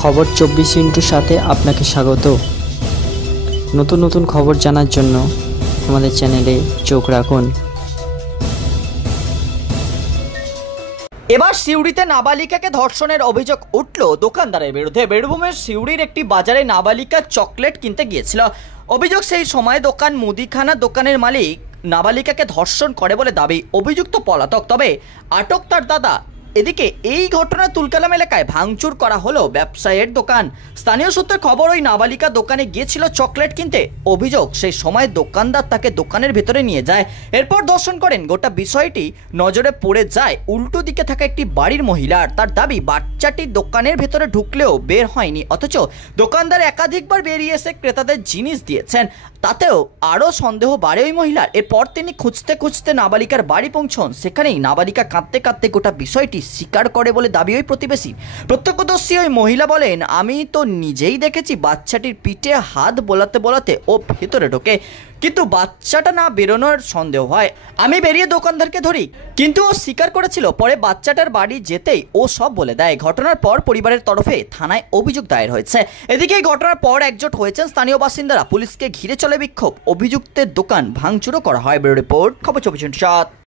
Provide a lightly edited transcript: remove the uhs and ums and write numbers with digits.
খবর 24 সাথে আপনাকে স্বাগত। নতুন নতুন খবর জানার জন্য আমাদের চ্যানেলে চোখ রাখুন। এবার সিউড়িতে নাবালিকাকে ধর্ষণের অভিযোগ উঠল দোকানদারের বিরুদ্ধে। বীরভূমের সিউড়ির একটি বাজারে নাবালিকা চকলেট কিনতে গিয়েছিল। অভিযোগ, সেই সময় মুদিখানা দোকানের মালিক নাবালিকাকে ধর্ষণ করে বলে দাবি। অভিযুক্ত পলাতক, তবে আটক তার দাদা। এদিকে এই ঘটনায় তুলকালাম এলাকায় ভাঙচুর করা হলো ব্যবসায়ীর দোকান। স্থানীয় সূত্রে খবর, ওই নাবালিকা দোকানে গিয়েছিল চকলেট কিনতে। অভিযোগ, সেই সময় দোকানদার তাকে দোকানের ভেতরে নিয়ে যায়, এরপর ধর্ষণ করেন। গোটা বিষয়টি নজরে পড়ে যায় উল্টো দিকে থাকা একটি বাড়ির মহিলার। তার দাবি, বাচ্চাটি দোকানের ভেতরে ঢুকলেও বের হয়নি, অথচ দোকানদার একাধিকবার বেরিয়ে এসে ক্রেতাদের জিনিস দিয়েছেন। তাতেও আরও সন্দেহ বাড়ে ওই মহিলার। এরপর তিনি খুঁজতে খুঁজতে নাবালিকার বাড়ি পৌঁছন। সেখানেই নাবালিকা কাঁদতে কাঁদতে গোটা বিষয়টি স্বীকার করে বলে দাবি ওই প্রতিবেশী। প্রত্যক্ষদর্শী ওই মহিলা বলেন, আমি তো নিজেই দেখেছি বাচ্চাটির পিঠে হাত বোলাতে বোলাতে ও ভেতরে ঢোকে, কিন্তু বাচ্চাটা না বেরোনোর সন্দেহ হয়। আমি বেরিয়ে দোকানদারকে ধরি, কিন্তু ও স্বীকার করেছিল। পরে বাচ্চাটার বাড়ি যেতেই ও সব বলে দেয়। ঘটনার পর পরিবারের তরফে থানায় অভিযোগ দায়ের হয়েছে। এদিকে এই ঘটনার পর একজোট হয়েছেন স্থানীয় বাসিন্দারা। পুলিশকে ঘিরে চলে বিক্ষোভ। অভিযুক্তের দোকান ভাঙচুরও করা হয়। ব্যুরো রিপোর্ট, খবর 24/7।